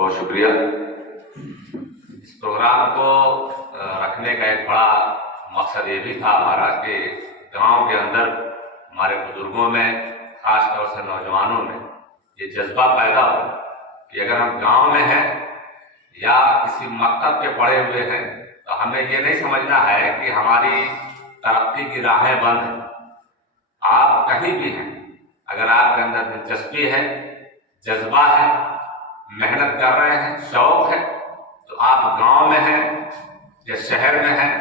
बहुत शुक्रिया। इस प्रोग्राम को रखने का एक बड़ा मकसद ये भी था हमारा कि गांव के अंदर हमारे बुजुर्गों में, खास तौर से नौजवानों में ये जज्बा पैदा हो कि अगर हम गांव में हैं या किसी मकतब के पढ़े हुए हैं तो हमें ये नहीं समझना है कि हमारी तरक्की की राहें बंद हैं। आप कहीं भी हैं, अगर आपके अंदर दिलचस्पी है, जज्बा है, मेहनत कर रहे हैं, शौक है, तो आप गांव में हैं या शहर में हैं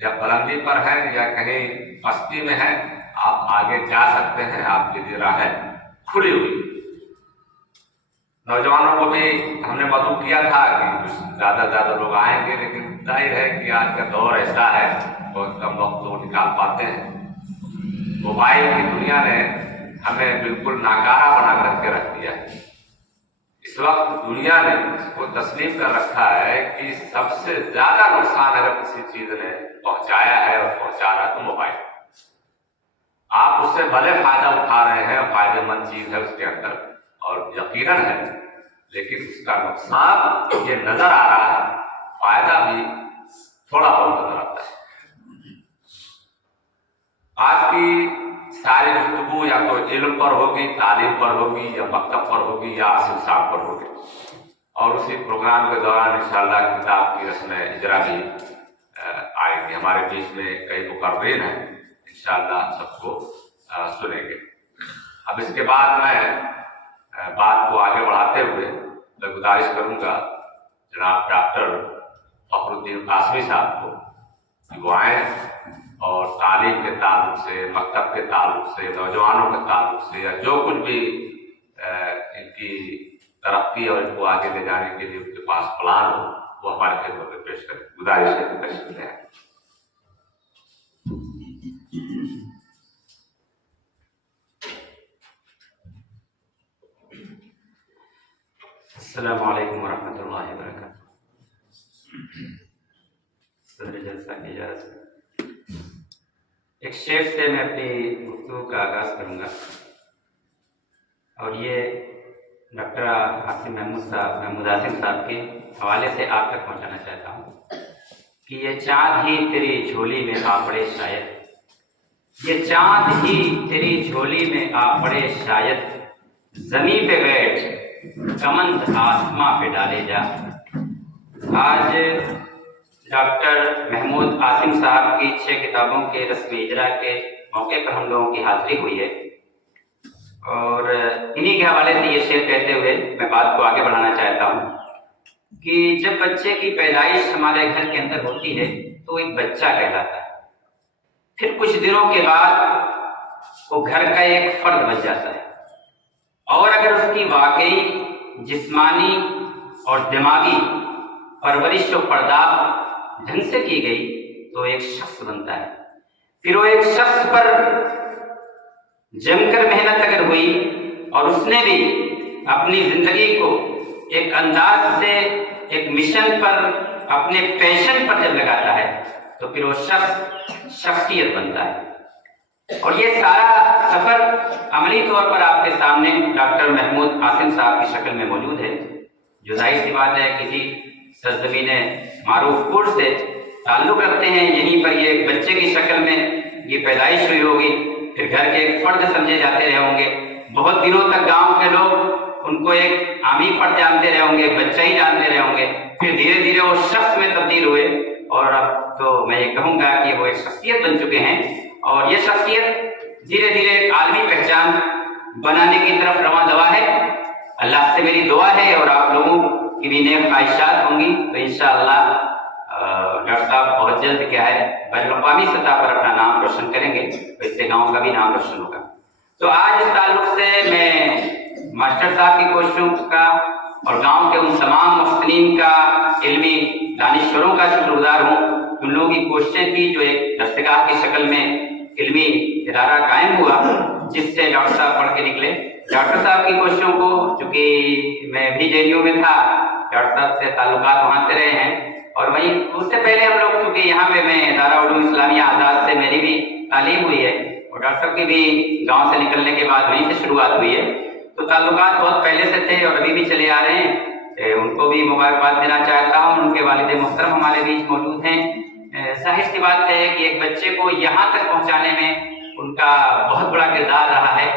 या बुलंदी पर हैं या कहीं बस्ती में हैं, आप आगे जा सकते हैं। आपके लिए राहें खुली हुई। नौजवानों को भी हमने मदऊ किया था कि ज़्यादा से ज़्यादा लोग आएंगे, लेकिन जाहिर है कि आज का दौर ऐसा है, बहुत कम वक्त लोग निकाल पाते हैं। मोबाइल की दुनिया ने हमें बिल्कुल नाकारा बना करके रख दिया है। इस वक्त दुनिया ने इसको तस्लीम कर रखा है कि सबसे ज्यादा नुकसान अगर किसी चीज ने पहुंचाया है और पहुंचा रहा है तो मोबाइल। आप उससे भले फायदा उठा रहे हैं, फायदेमंद चीज है उसके अंदर और यकीनन है, लेकिन उसका नुकसान ये नजर आ रहा है, फायदा भी थोड़ा बहुत नजर आता है। आज की सारी गुफ्तगू या तो इल्म पर होगी, तालीम पर होगी, या मकतब पर होगी, या असीम साहब पर होगी। और उसी प्रोग्राम के दौरान इंशाअल्लाह किताब की रस्म इजरा भी आएगी। हमारे बीच में कई मुकर्रीन हैं, इंशाअल्लाह सबको सुनेंगे। अब इसके बाद मैं बात को आगे बढ़ाते हुए मैं गुजारिश करूँगा जनाब डॉक्टर फखरुद्दीन कासमी साहब को कि वो आएँ और तालीम के ताल्लुक से, मकतब के ताल्लुक से, नौजवानों के ताल्लुक से, या जो कुछ भी इनकी तरक्की और इनको आगे ले जाने के लिए उनके पास प्लान हो, वो हमारे खिदमत में पेश करें। गुजारिश है कि तशरीफ ले आए। अस्सलामु अलैकुम वरहमतुल्लाहि वबरकातुहू। सदर जलसा की इजाज़त। एक शेर से मैं अपनी गुफ्तगू का आगाज़ करूँगा और ये डॉक्टर महमूद आसिम साहब के हवाले से आप तक पहुँचाना चाहता हूँ कि ये चाँद ही तेरी झोली में आ पड़े शायद, ये चाँद ही तेरी झोली में आ पड़े शायद, ज़मीन पे बैठ कमंद आसमां पे डाले जा। आज डॉक्टर महमूद आसिम साहब की 6 किताबों के रस्म इजरा के मौके पर हम लोगों की हाजिरी हुई है और इन्हीं के हवाले से ये शेर कहते हुए मैं बात को आगे बढ़ाना चाहता हूँ कि जब बच्चे की पैदाइश हमारे घर के अंदर होती है तो एक बच्चा कहलाता है, फिर कुछ दिनों के बाद वो घर का एक फर्द बन जाता है और अगर उसकी वाकई जिस्मानी और दिमागी परवरिश और पर्दात ढंग से की गई तो एक शख्स बनता है। फिर वो एक शख्स पर जमकर मेहनत अगर हुई और उसने भी अपनी जिंदगी को एक अंदाज से, एक मिशन पर, अपने पैशन पर जब लगाता है तो फिर वो शख्स शख्सियत बनता है। और ये सारा सफर अमली तौर पर आपके सामने डॉक्टर महमूद आसिम साहब की शक्ल में मौजूद है, जो जाहिर सी बात है किसी सरजमीन मारूफपुर से ताल्लुक रखते हैं। यहीं पर ये बच्चे की शक्ल में ये पैदाइश हुई होगी, फिर घर के एक फर्द समझे जाते रहे होंगे। बहुत दिनों तक गांव के लोग उनको एक आमी फर्द जानते रहे होंगे, बच्चा ही जानते रहे होंगे। फिर धीरे धीरे वो शख्स में तब्दील हुए और अब तो मैं ये कहूँगा कि वो एक शख्सियत बन चुके हैं और ये शख्सियत धीरे धीरे एक आलमी पहचान बनाने की तरफ रवां दवा है। अल्लाह से मेरी दुआ है और आप लोगों की भी नेक ख्वाहिशात होंगी तो इंशाअल्लाह डॉक्टर साहब बहुत जल्द क्या है बैनुल-अक़वामी सतह पर अपना नाम रोशन करेंगे, तो इससे गाँव का भी नाम रोशन होगा। तो आज इस ताल्लुक से मैं मास्टर साहब की कोशिशों का और गांव के उन तमाम मुफ्तनीन का, इल्मी दानिश्वरों का शुक्रगुजार हूँ। उन लोगों की कोशिशें थी जो एक दस्तगाह की शक्ल में इल्मी इदारा कायम हुआ जिससे डॉक्टर साहब पढ़ के निकले। डॉक्टर साहब की कोशिशों को, चूँकि मैं भी JNU में था, डॉक्टर साहब से ताल्लुकात वहाँ से रहे हैं और वहीं उससे पहले हम लोग, चूँकि यहाँ पे मैं इदारा उलूम इस्लामिया आज़ाद से मेरी भी तालीम हुई है और डॉक्टर साहब की भी गाँव से निकलने के बाद वहीं से शुरुआत हुई है, तो ताल्लुकात बहुत पहले से थे और अभी भी चले आ रहे हैं। उनको भी मुबारकबाद देना चाहता हूँ। उनके वालिद मोहतरम हमारे बीच मौजूद हैं। जाहिर सी बात है कि एक बच्चे को यहाँ तक पहुँचाने में उनका बहुत बड़ा किरदार रहा है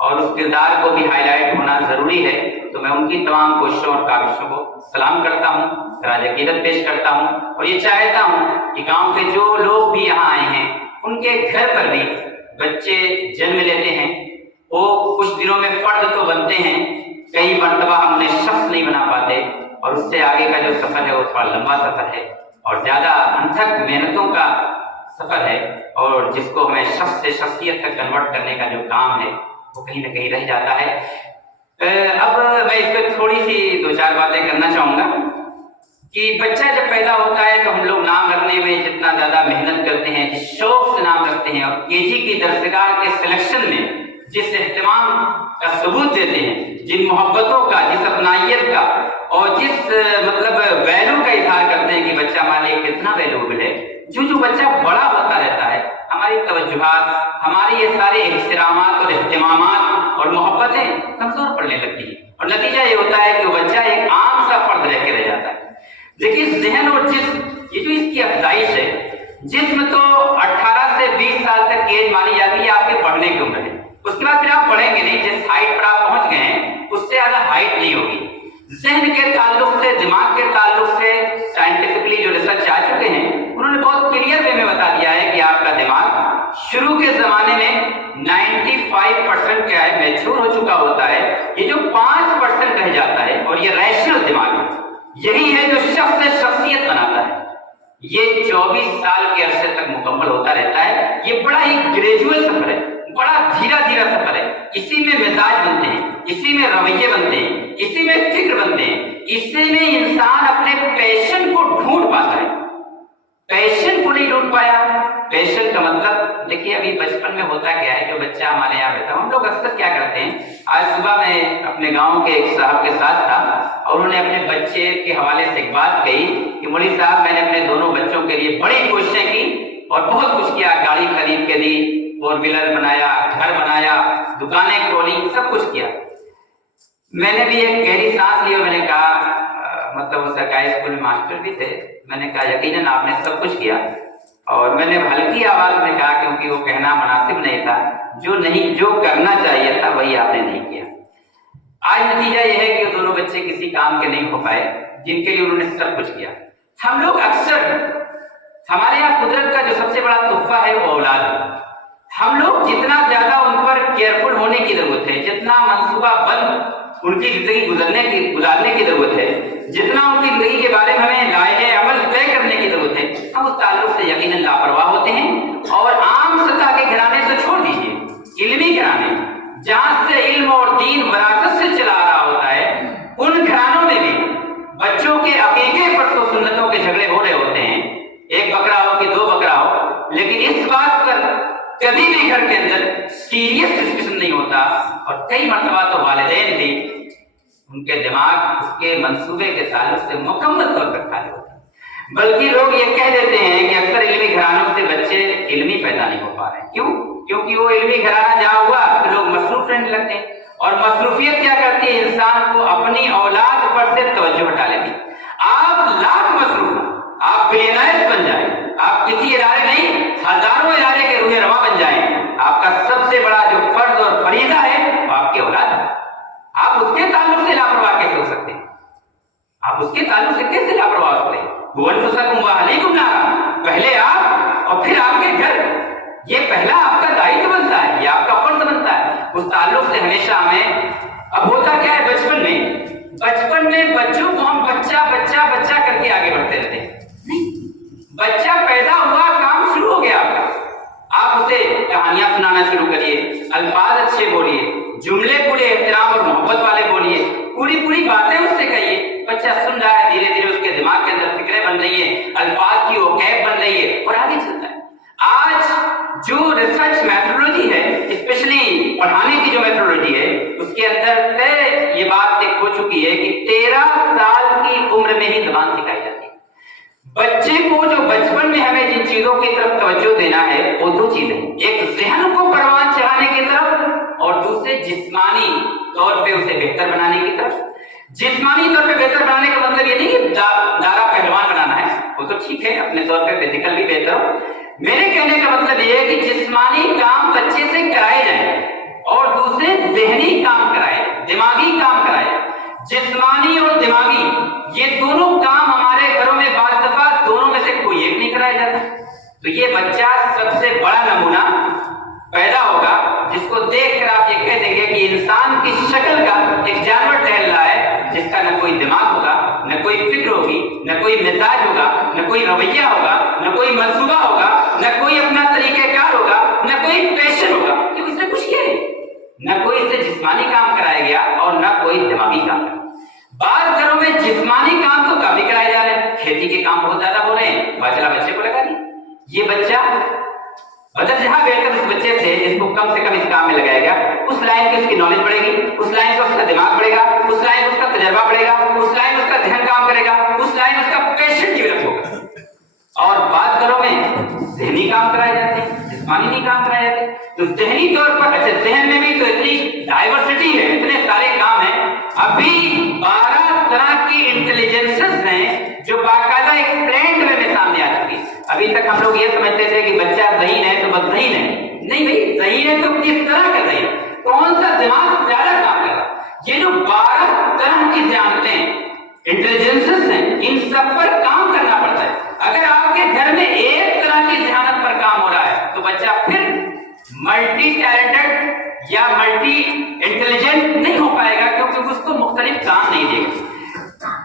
और उस किरदार को भी हाईलाइट होना ज़रूरी है। तो मैं उनकी तमाम कोशिशों और काविशों को सलाम करता हूँ, खराज अकीदत पेश करता हूँ और ये चाहता हूँ कि गाँव के जो लोग भी यहाँ आए हैं उनके घर पर भी बच्चे जन्म लेते हैं, वो कुछ दिनों में फर्द तो बनते हैं, कई मरतबा हम उन्हें शख्स नहीं बना पाते और उससे आगे का जो सफ़र है वो थोड़ा लंबा सफ़र है और ज़्यादा अनथक मेहनतों का सफ़र है और जिसको हमें शख्स से शख्सियत तक कन्वर्ट करने का जो काम है वो कहीं ना कहीं रह जाता है। अब मैं इस पर थोड़ी सी दो चार बातें करना चाहूँगा कि बच्चा जब पैदा होता है तो हम लोग नाम रखने में जितना ज़्यादा मेहनत करते हैं, जिस शौक से नाम रखते हैं और केजी की दरसगाह के सिलेक्शन में जिस एहतमाम का सबूत देते हैं, जिन मोहब्बतों का, जिस अपनाइयत का और जिस मतलब वैल्यू का इजहार करते हैं कि बच्चा हमारे लिए कितना वैल्यूएबल है, जो बच्चा बड़ा होता रहता है हमारी तवज्जुहात, हमारी ये सारे एहतरामात और एहतमामात और मोहब्बतें कमजोर पड़ने लगती हैं और नतीजा ये होता है कि बच्चा एक आम सा फर्द रह के रह जाता है। देखिए जहन और जिस्म, ये जो इसकी अफजाइश है, जिस्म तो 18 से 20 साल तक एज मानी जाती है आपके बढ़ने की उम्र है, उसके बाद फिर आप बढ़ेंगे नहीं, जिस हाइट पर आप पहुंच गए हैं उससे ज्यादा हाइट नहीं होगी। जहन के ताल्लुक से, दिमाग के ताल्लुक से साइंटिफिकली जो रिसर्च आ चुके हैं उन्होंने बहुत क्लियर वे में बता दिया है कि आपका दिमाग शुरू के जमाने में 95% क्या है मैच्योर हो चुका होता है, ये जो 5% रह जाता है और ये रैशनल दिमाग है, यही है जो शख्स से शख्सियत बनाता है। ये 24 साल के अरसे तक मुकम्मल होता रहता है। ये बड़ा ही ग्रेजुअल सफर है, बड़ा धीरा धीरा सफर है। इसी में मिजाज बनते हैं, इसी में रवैये बनते हैं, इसी में फिक्र बनते हैं, इसी में इंसान अपने पैशन को ढूंढ पाता है। पैशन को नहीं ढूंढ पाया, पैशन का मतलब देखिए अभी बचपन में होता क्या है, जो बच्चा हमारे यहाँ बैठा, हम लोग अक्सर क्या करते हैं, आज सुबह मैं अपने गांव के एक साहब के साथ था और उन्होंने अपने बच्चे के हवाले से एक बात कही कि मौलवी साहब मैंने अपने दोनों बच्चों के लिए बड़ी कोशिशें की और बहुत कुछ किया, गाड़ी खरीद के दी, 4 व्हीलर बनाया, घर बनाया, दुकानें खोली, सब कुछ किया। मैंने भी एक गहरी सांस ली और मैंने कहा, मतलब वो सरकारी स्कूल में मास्टर भी थे, मैंने कहा यकीनन आपने सब कुछ किया और मैंने हल्की आवाज में कहा क्योंकि वो कहना मुनासिब नहीं था, जो करना चाहिए था वही आपने नहीं किया। आज नतीजा यह है कि वो दोनों बच्चे किसी काम के नहीं हो पाए जिनके लिए उन्होंने सब कुछ किया। हम लोग अक्सर, हमारे यहाँ कुदरत का जो सबसे बड़ा तोहफा है वो औलाद है। हम लोग जितना ज्यादा उन पर केयरफुल होने की जरूरत है, जितना मंसूबा बंद उनकी जिंदगी गुजारने की जरूरत है, जितना उनकी जिंदगी के बारे में हमें लाए अमल तय करने की जरूरत है, हम उस ताल्लुक से यकीनन लापरवाह होते हैं। और आम सतह के घराने से छोड़ दीजिए, इल्मी घराने जहां से इल्म और दीन विरासत से चला रहा होता है, उन घरानों में भी बच्चों के अकीके पर तो सुन्नतों के झगड़े हो रहे होते हैं, एक बकरा हो कि 2 बकरा हो, लेकिन इस बात पर कभी भी घर के अंदर सीरियस डिस्कशन नहीं होता और कई मरतबा तो वालिदैन भी उनके दिमाग उसके मंसूबे के ताल्लुक से मुकम्मल तौर पर खाली होते हैं। बल्कि लोग ये कह देते हैं कि अक्सर इल्मी घरानों से बच्चे इल्मी पैदा नहीं हो पा रहे हैं। क्यों? क्योंकि वो इल्मी घराना जहाँ हुआ तो लोग मसरूफ रहने लगते हैं और मसरूफियत क्या करती है, इंसान को अपनी औलाद पर से तवज्जो हटा लेती है। आप लाख मसरूफ, आप बिलियनर्स बन जाए, आप किसी इदारे नहीं हजारों इदारे के रूहे रवा बन जाए, आपका सबसे बड़ा जो फर्ज और फरीजा है वो आपकी औलाद है। आप उसके ताल्लुक से लापरवाह कैसे हो सकते हैं? आप उसके ताल्लुक से कैसे लापरवाह हो सकते हैं? पहले आप और फिर आपके घर, ये पहला आपका दायित्व बनता है, ये आपका फर्ज बनता है। उस ताल्लुक से हमेशा हमें, अब होता क्या है बचपन में बच्चों को हम बच्चा बच्चा बच्चा करके आगे बढ़ते रहते हैं। बच्चा पैदा हुआ, काम शुरू हो गया आपका, आप उसे कहानियां सुनाना शुरू करिए, अल्फाज अच्छे बोलिए, जुमले पूरे एहतराम और मोहब्बत वाले बोलिए, पूरी बातें उससे कहिए। बच्चा सुन रहा है, धीरे धीरे उसके दिमाग के अंदर फिक्रें बन रही है, अल्फाज की वोकैब बन रही है और आगे चलता है। आज जो रिसर्च मेथोडोलॉजी है, स्पेशली पढ़ाने की जो मेथोडोलॉजी है, उसके अंदर तय ये बात हो चुकी है कि 13 साल की उम्र में ही ज़बान सिखाई जाती है। बच्चे को जो बचपन में हमें जिन चीजों की तरफ तवज्जो देना है वो 2 चीजें, एक ज़हन को परवान चढ़ाने की तरफ और दूसरे जिस्मानी तौर पे उसे बेहतर बनाने की तरफ। जिस्मानी तौर पे बेहतर बनाने का मतलब ये नहीं कि दारा पहलवान बनाना है, वो तो ठीक है, अपने तौर पे फिजिकल भी बेहतर हो। मेरे कहने का मतलब ये है कि जिस्मानी काम बच्चे से कराए जाए और दूसरे ज़हनी काम कराए, दिमागी काम कराए। जिस्मानी और दिमागी ये दोनों काम हमारे घरों में बार दफा दोनों में से कोई एक नहीं कराया जाता। तो ये बच्चा सबसे बड़ा नमूना पैदा होगा जिसको देखकर आप ये कह देंगे कि इंसान की शक्ल का एक जानवर टहल रहा है जिसका न कोई दिमाग होगा, न कोई फिक्र होगी, न कोई मिजाज होगा, न कोई रवैया होगा, न कोई मंसूबा होगा, न कोई अपना तरीकेकार होगा, न कोई पैशन होगा, क्योंकि इसने कुछ किया नहीं। न कोई इससे जिस्मानी काम कराया गया और न कोई दिमागी काम। बात घरों में जिस्मानी काम तो काफी कराए जा रहे हैं, खेती के काम बहुत ज्यादा हो रहे हैं, बाजरा बच्चे को लगा दी। ये बच्चा अगर जहां बेहतर उस बच्चे से जिसको कम से कम इस काम में लगाया गया, उस लाइन की उसकी नॉलेज बढ़ेगी, उस लाइन का उसका दिमाग बढ़ेगा, उस लाइन उसका तजर्बा बढ़ेगा, उस लाइन उसका ध्यान काम करेगा, उस लाइन उसका पैशन डेवलप होगा। और बात घरों में ज़हनी काम कराए जाते हैं, जिस्मानी नहीं काम कराए जाते। तो ज़हनी तौर पर अच्छा, ज़हन में भी तो इतनी डाइवर्सिटी है, इतने सारे काम हैं। अभी 12 तरह की इंटेलिजेंसेस हैं जो बाकायदा एक्सप्लेन्ड वे में सामने आ चुकी है। अभी तक हम लोग ये समझते थे कि बच्चा ज़हीन है तो बस ज़हीन है, नहीं भाई, ज़हीन है तो किस तरह का ज़हीन, कौन सा दिमाग ज्यादा काम कर रहा है। ये जो 12 तरह की जानते हैं इंटेलिजेंसेस हैं, इन सब पर काम करना पड़ता है। अगर आपके घर में एक तरह की ध्यान पर काम हो रहा है तो बच्चा फिर मल्टी टैलेंटेड या मल्टी इंटेलिजेंट नहीं हो पाएगा, क्योंकि उसको मुख्तलिफ काम नहीं देगा।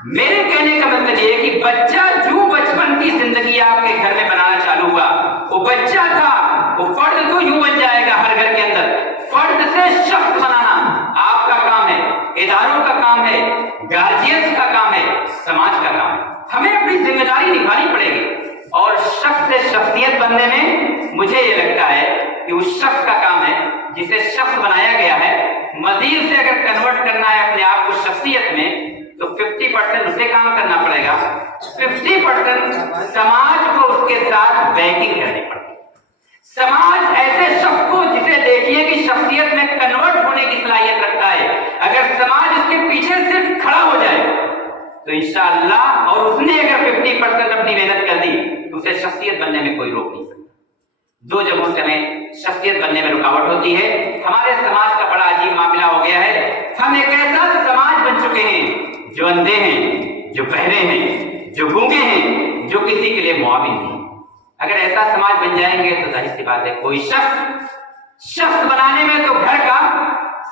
मेरे कहने का मतलब ये है कि बच्चा जो बचपन की जिंदगी आपके घर में बनाना चालू हुआ, वो बच्चा था, वो फर्द तो यूं बन जाएगा हर घर के अंदर। फर्द से शख्स बनाना आपका काम है, इदारों का काम है, गार्जियंस का काम है, समाज का काम है। हमें अपनी जिम्मेदारी निभानी पड़ेगी। और शख्स से शख्सियत बनने में मुझे ये लगता है कि उस शख्स का काम है जिसे शख्स बनाया गया है। मजीद से अगर कन्वर्ट करना है अपने आप को शख्सियत में, तो 50% उसे काम करना पड़ेगा, 50% समाज को उसके साथ बैकिंग करनी पड़ेगी। समाज ऐसे शख्स को जिसे देखिए कि शख्सियत में कन्वर्ट होने की सलाहियत रखता है, अगर समाज उसके पीछे सिर्फ खड़ा हो जाए तो इंशाअल्लाह, और उसने अगर 50% अपनी मेहनत कर दी तो उसे शख्सियत बनने में कोई रोक नहीं सकता। दो जगहों से हमें शख्सियत बनने में रुकावट होती है। हमारे समाज का बड़ा अजीब मामला हो गया है। हम एक ऐसा समाज बन चुके हैं जो अंधे हैं, जो बहरे हैं, जो गूंगे हैं, जो किसी के लिए मुआविन नहीं। अगर ऐसा समाज बन जाएंगे तो जाहिर सी बात है कोई शख्स बनाने में तो घर का,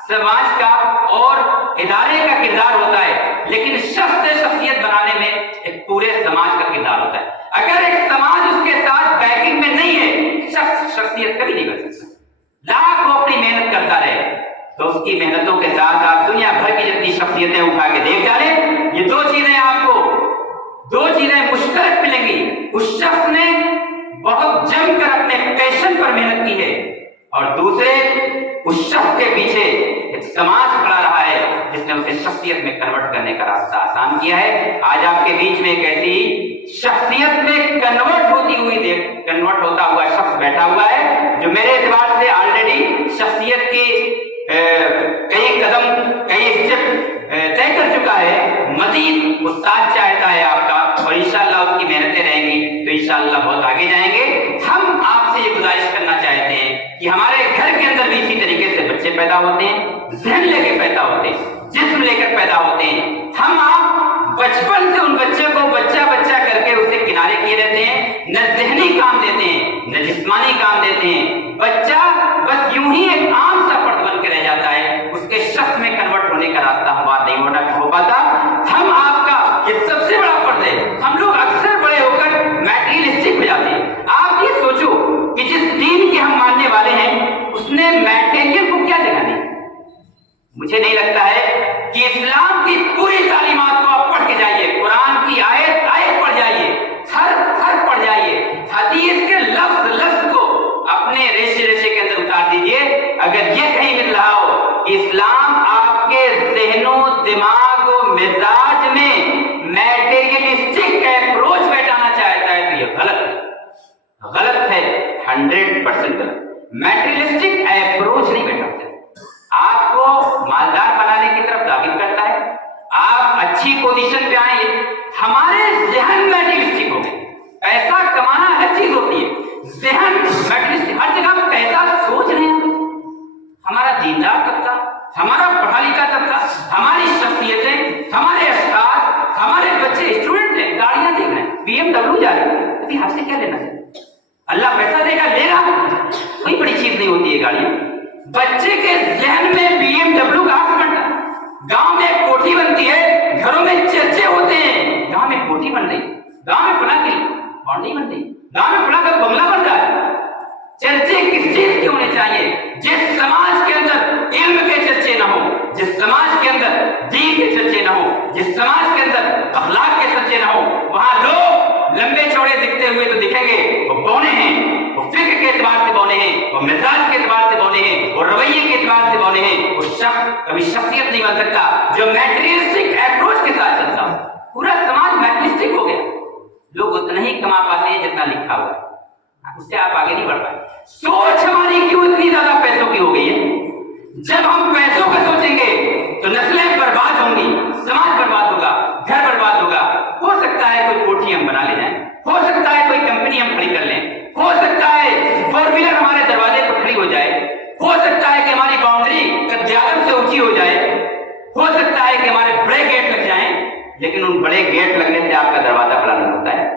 समाज का और इदारे का किरदार होता है, लेकिन शख्स से शख्सियत बनाने में एक पूरे समाज का किरदार होता है। अगर एक समाज उसके साथ बैकिंग में नहीं है, शख्स शख्सियत कभी नहीं बन सकता। लाख वो अपनी मेहनत करता रहे तो उसकी मेहनतों के साथ आप दुनिया भर की जितनी शख्सियतें उठा के देख डालें, ये दो चीजें मुश्तरक मिलेंगी। उस शख्स ने बहुत जमकर अपने पैशन पर मेहनत की है और दूसरे उस शख्स के पीछे एक समाज खड़ा रहा है जिसने उसे शख्सियत में कन्वर्ट करने का रास्ता आसान किया है। आज आपके बीच में एक ऐसी शख्सियत में कन्वर्ट होता हुआ शख्स बैठा हुआ है जो मेरे एतबार से ऑलरेडी शख्सियत की कई कदम, कई स्टेप तय कर चुका है। मजीद वो साथ चाहता है आपका और इंशाअल्लाह उसकी मेहनतें रहेंगी तो इंशाअल्लाह बहुत आगे जाएंगे। हम आपसे ये गुजारिश करना चाहते हैं कि हमारे घर के अंदर भी इसी तरीके से बच्चे पैदा होते हैं, ज़हन लेके पैदा होते हैं, जिस्म लेकर पैदा होते हैं। हम आप बचपन से उन बच्चे को बच्चा करके उसे किनारे किए रहते हैं, न ज़हनी काम देते हैं, न जिस्मानी काम देते हैं। बच्चा बस यूं ही एक आम सा फर्द बन के रह जाता है, उसके शख्स में कन्वर्ट होने का रास्ता हमारा नहीं हो पाता। हम आपका ये सबसे बड़ा फर्ज है। हम लोग अक्सर बड़े होकर मैटेरियलिस्टिक हो जाते हैं। आप ये सोचो कि जिस दीन के हम मानने वाले हैं उसने मैटेरियल को क्या जगह दी। मुझे नहीं लगता है कि इस्लाम की पूरी तालीमात को आप पढ़ के जाइए, कुरान की आयत पढ़ जाइए, हर पढ़ जाइए, हदीस के लफ्ज को अपने रेशे के अंदर उतार दीजिए। अगर ये कहीं मिल रहा हो कि इस्लाम आपके ज़हनो, दिमाग और मिजाज में मैटेरियलिस्टिक अप्रोच बैठाना चाहता है तो ये गलत है, 100% गलत। मैटेरियलिस्टिक अप्रोच नहीं बैठाता, आपको मालदार बनाने की तरफ राग़िब करता है, आप بنائیے، ہمارے ذہن میٹریسٹک ہو گئے. پیسہ کمانا ہر چیز ہوتی ہے، ذہن میٹریسٹک، ہر جگہ پیسہ سوچ رہے ہیں. ہمارا دیندار طبقہ، ہمارا پڑھا لکھا طبقہ، ہماری شخصیتیں، ہمارے اشخاص، ہمارے بچے اسٹوڈنٹ ہیں، گاڑیاں دیکھ رہے ہیں، BMW جا رہے ہیں. ابھی ہم سے کیا لینا ہے؟ اللہ پیسہ دے گا، لے گا، کوئی بڑی چیز نہیں ہوتی ہے گاڑیاں. بچے کے ذہن میں BMW کا آسمان، گاؤں میں ایک کوٹھی بنتی ہے، گھروں میں چرچے ہوتے ہیں، گاؤں میں کوٹھی بن رہی، گاؤں میں فلاں کی باؤنڈری بن رہی، گاؤں میں فلاں کا بنگلہ بن رہا ہے. چرچے کس چیز کے ہونے چاہیے؟ جس سماج کے اندر علم کے چرچے نہ ہو، جس سماج کے اندر دین کے چرچے نہ ہو، جس سماج کے اندر اخلاق کے چرچے نہ ہو، وہاں لوگ لمبے چوڑے دکھتے ہوئے تو دکھیں گے، وہ بونے ہیں، وہ فکر کے اعتبار سے بونے ہیں، وہ مزاج کے اعتبار سے بونے ہیں، وہ رویے کے اعتبار سے بونے ہیں. وہ شخص کبھی شخصیت نہیں بن سکتا جو میٹریلسٹک اپروچ کے ساتھ چلتا ہو. پورا سماج میٹریلسٹک ہو گیا، لوگ اتنا ہی کما پاتے ہیں جتنا لکھا ہوا ہے، اس سے آپ آگے نہیں بڑھ پائے. سوچ ہماری کیوں اتنی زیادہ پیسوں کی ہو گئی ہے؟ جب ہم پیسوں کا سوچیں گے تو نسلیں برباد ہوں گی، سماج برباد ہوگا، گھر برباد ہوگا. ہو سکتا ہے کوئی کوٹھی ہم بنا لے جائیں، ہو سکتا ہے کوئی کمپنی ہم کھڑی کر لیں، ہو سکتا ہے فور ویلر ہمارے دروازے پر کھڑی ہو جائے، ہو سکتا ہے کہ ہماری باؤنڈری قد سے اونچی ہو جائے، ہو سکتا ہے کہ ہمارے بڑے گیٹ لگ جائیں. لیکن ان بڑے گیٹ لگنے سے آپ کا دروازہ بڑا نہیں ہوتا ہے.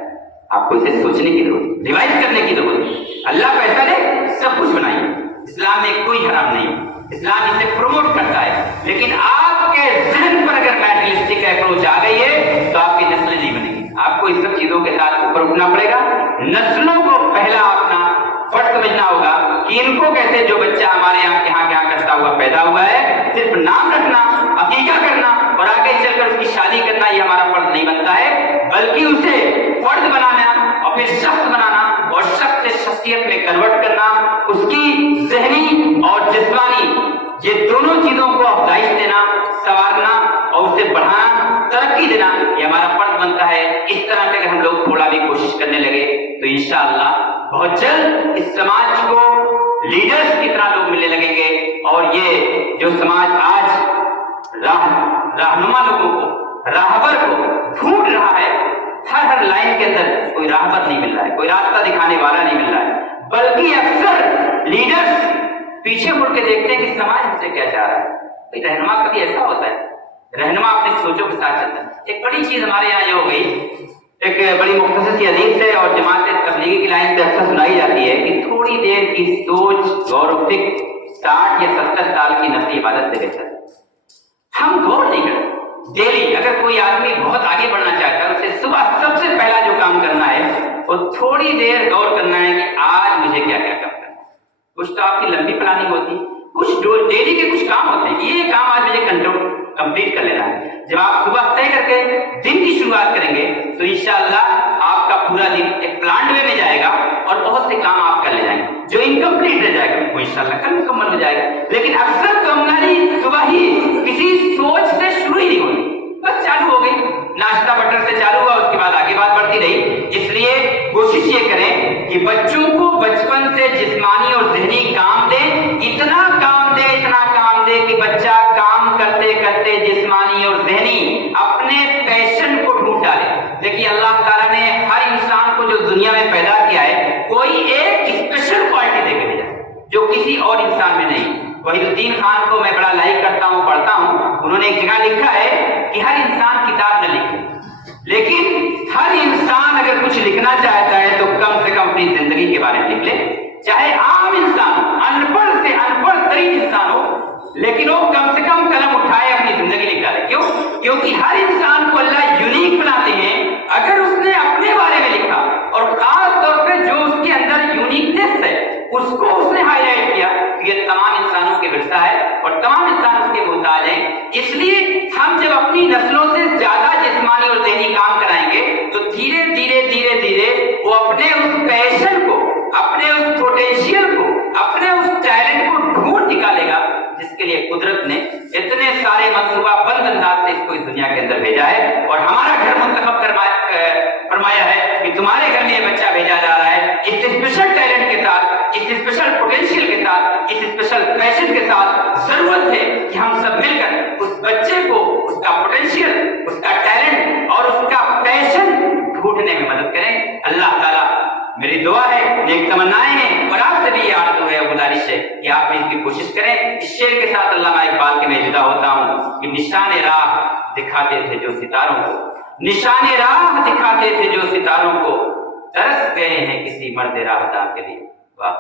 آپ کو اسے سوچنے کی ضرورت، ریوائز کرنے کی ضرورت. اللہ پیسہ دے، سب کچھ بنائیے، اسلام میں کوئی حرام نہیں، اسلام اسے پروموٹ کرتا ہے. لیکن آپ کے ذہن پر اگر میٹریلسٹک اپروچ آ گئی ہے تو آپ کی نسلیں نہیں بنے گی. آپ کو اس سب چیزوں کے ساتھ اوپر اٹھنا پڑے گا. نسلوں کو پہلا اپنا فرض سمجھنا ہوگا کہ ان کو کیسے، جو بچہ ہمارے یہاں کرتا ہوا پیدا ہوا ہے، صرف نام رکھنا، عقیقہ کرنا اور آگے چل کر اس کی شادی کرنا یہ ہمارا فرض نہیں بنتا ہے، بلکہ اسے فرد بنانا اور پھر شخص بنانا اور شخص سے شخصیت میں کنورٹ کرنا، اس کی ذہنی اور جسمانی یہ دونوں چیزوں کو افزائش دینا، سنوارنا اور اسے بڑھانا، ترقی دینا، یہ ہمارا فرض بنتا ہے. اس طرح سے اگر ہم لوگ تھوڑا بھی کوشش کرنے لگے تو انشاءاللہ بہت جلد اس سماج کو لیڈرز کی طرح لوگ ملنے لگیں گے. اور یہ جو سماج آج رہنما لوگوں کو، راہبر کو ڈھونڈ رہا ہے، ہر لائن کے اندر کوئی راہبر نہیں مل رہا ہے، کوئی راستہ دکھانے والا نہیں مل رہا ہے، بلکہ اکثر لیڈرز پیچھے مڑ کے دیکھتے ہیں کہ سماج ہم سے کیا چاہ رہا ہے. رہنما کبھی ایسا ہوتا ہے، رہنما اپنی سوچوں کے ساتھ چلتا ہے. ایک بڑی چیز ہمارے یہاں یہ ہو گئی، ایک بڑی مختصر سی حدیث ہے اور جماعت تبلیغی کی لائن سے اکثر سنائی جاتی ہے کہ تھوڑی دیر کی سوچ، غور و فکر 60 یا 70 سال کی نفلی عبادت سے بہتر ہے. ہم غور نہیں کرتے. ڈیلی اگر کوئی آدمی بہت آگے بڑھنا چاہتا ہے، اسے صبح سب سے پہلا جو کام کرنا ہے وہ تھوڑی دیر غور کرنا ہے کہ آج مجھے کیا کیا کام کرنا ہے. کچھ تو آپ کی لمبی پلاننگ ہوتی ہے، کچھ ڈیلی کے کچھ کام ہوتے ہیں، یہ کام آج مجھے کمپلیٹ کر لینا ہے. جب آپ صبح طے کر کے دن کی شروعات کریں گے تو انشاءاللہ آپ کا پورا دن ایک پلانڈ وے میں جائے گا اور بہت سے کام آپ کر لے جائیں گے. جو انکمپلیٹ رہ جائے گا وہ انشاءاللہ کل مکمل ہو جائے گا. لیکن اکثر کامیابی صبح ہی کسی سوچ سے شروع ہی نہیں ہوتی، بس چالو ہو گئی، ناشتہ بٹر سے چالو ہوا، اس کے بعد آگے بات بڑھتی رہی. اس لیے کوشش یہ کریں کہ بچوں کو بچپن سے جسمانی اور ذہنی کام دیں، اتنا کام دے کہ بچہ کام کرتے کرتے جسمانی اور ذہنی اپنے پیشن کو ڈھونڈ ڈالے. دیکھیے اللہ تعالیٰ نے ہر انسان کو جو دنیا میں پیدا کیا ہے کوئی ایک اسپیشل کوالٹی دے کے بھیجا جو کسی اور انسان میں نہیں. وحید الدین خان کو میں بڑا لائک کرتا ہوں، پڑھتا ہوں. انہوں نے ایک جگہ لکھا ہے کہ ہر انسان کتاب نہ لکھے، لیکن ہر انسان اگر کچھ لکھنا چاہتا ہے تو کم سے کم اپنی زندگی کے بارے میں لکھ لے. چاہے عام انسان، ان پڑھ سے ان پڑھ ترین انسان ہو، لیکن وہ کم سے کم قلم اٹھائے اپنی زندگی لکھ ڈالے. کیوں؟ کیونکہ ہر انسان کو اللہ یونیک بناتے ہیں اگر اس نے اپنے بارے میں لکھا، اور خاص طور پہ جو اس کے اندر یونیکنیس ہے اس کو اس نے ہائی لائٹ کیا. یہ تمام انسانوں کے ورثہ ہے اور تمام انسان اس کے محتاج ہیں. اس لیے ہم جب اپنی نسلوں سے زیادہ جسمانی اور ذہنی کام کرائیں گے تو دھیرے دھیرے وہ اپنے اس پیشن کو، اپنے اس پوٹینشیل کو، اپنے اس ٹیلنٹ کو ڈھونڈ نکالے گا جس کے لیے قدرت نے اتنے سارے منصوبہ بند انداز سے اس کو اس دنیا کے اندر بھیجا ہے. اور ہمارا گھر منتخب فرمایا ہے کہ تمہارے گھر میں یہ بچہ بھیجا جا رہا ہے اس اسپیشل ٹیلنٹ کے ساتھ، اس اسپیشل پوٹینشیل کے ساتھ، اس اسپیشل پیشن کے ساتھ. ضرورت ہے کہ ہم سب مل کر اس بچے کو، اس کا پوٹینشیل، اس کا ٹیلنٹ اور اس ایک تمنائیں ہیں اور آپ سے بھی یہ آرزو ہے، گزارش ہے کہ آپ بھی اس کی کوشش کریں۔ اس شعر کے ساتھ علامہ اقبال کے میں جدا ہوتا ہوں کہ نشان راہ دکھاتے تھے جو ستاروں کو، نشان راہ دکھاتے تھے جو ستاروں کو، ترس گئے ہیں کسی مرد راہدار کے لیے۔ واہ